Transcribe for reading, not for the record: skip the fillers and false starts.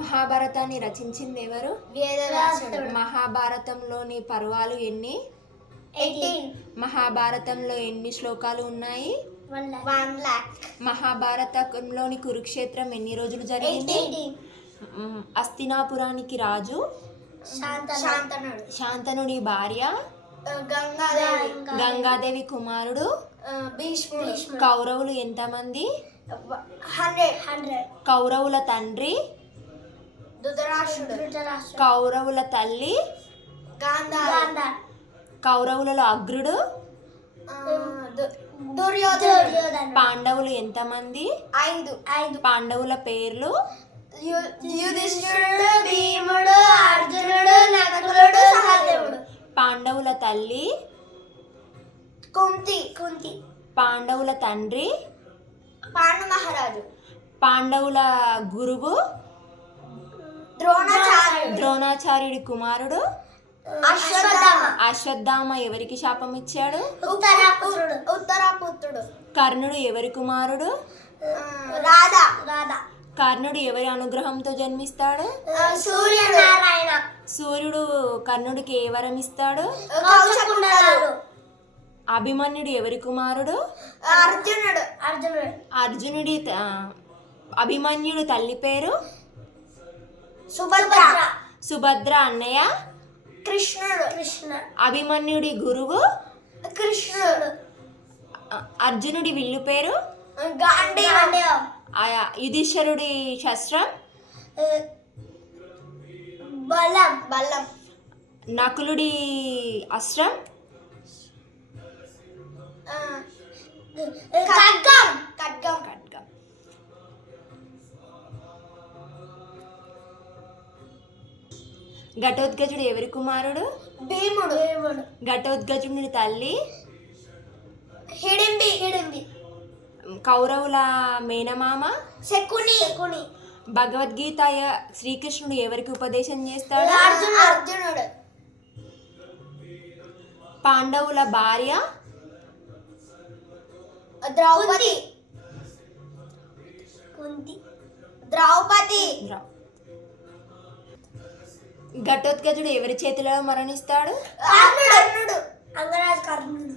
మహాభారతాన్ని రచించింది ఎవరు? వేదవ్యాసుడు. మహాభారతంలోని పర్వాలు ఎన్ని? 18. మహాభారతంలో ఎన్ని శ్లోకాలు ఉన్నాయి? 1 lakh. మహాభారతంలోని కురుక్షేత్రం ఎన్ని రోజులు జరిగింది? 18. అస్తినాపురానికి రాజు శాంతనుడు. శాంతనుడి భార్య గంగాదేవి. గంగాదేవి కుమారుడు భీష్ముడు. కౌరవులు ఎంతమంది? 100. కౌరవుల తండ్రి ధృతరాష్ట్రుడు. కౌరవుల తల్లి గాంధారి. కౌరవులలో అగ్రుడు దుర్యోధనుడు. పాండవులు ఎంతమంది? 5. పాండవుల పేర్లు యుధిష్ఠిరుడు, భీముడు, అర్జునుడు, నకులుడు, సహదేవుడు. పాండవుల తల్లి కుంతి. పాండవుల తండ్రి పాండు మహారాజు. పాండవుల గురువు ద్రోణాచార్యుడి కుమారుడు అశ్వత్థామ ఎవరికి శాపం ఇచ్చాడు? ఉత్తరాపుత్రుడు. కర్ణుడు ఎవరి కుమారుడు? రాధా. కర్ణుడు ఎవరి అనుగ్రహంతో జన్మిస్తాడు? సూర్యనారాయణ. సూర్యుడు కర్ణుడికి ఏ వరం ఇస్తాడు? అభిమన్యుడు ఎవరి కుమారుడు? అర్జునుడు. అర్జునుడి అభిమన్యుడు తల్లి పేరు సుభద్ర. అన్నయ్య కృష్ణ. అభిమన్యుడి గురువు కృష్ణుడు. అర్జునుడి విల్లు పేరు గాంధీవం. యుధిష్ఠిరుడి శస్త్రం బలం. నకులుడి అస్త్రం ఖడ్గం. ఘటోత్కచుడు ఎవరి కుమారుడు? భీముడు. ఘటోత్కచుడి తల్లి హిడింబి. కౌరవుల మేనమామ శకుని. భగవద్గీత శ్రీకృష్ణుడు ఎవరికి ఉపదేశం చేస్తాడు? అర్జునుడు. పాండవుల భార్య ద్రౌపది. ఘటోత్కచుడు ఎవరి చేతిలో మరణిస్తాడు? కర్ణుడు.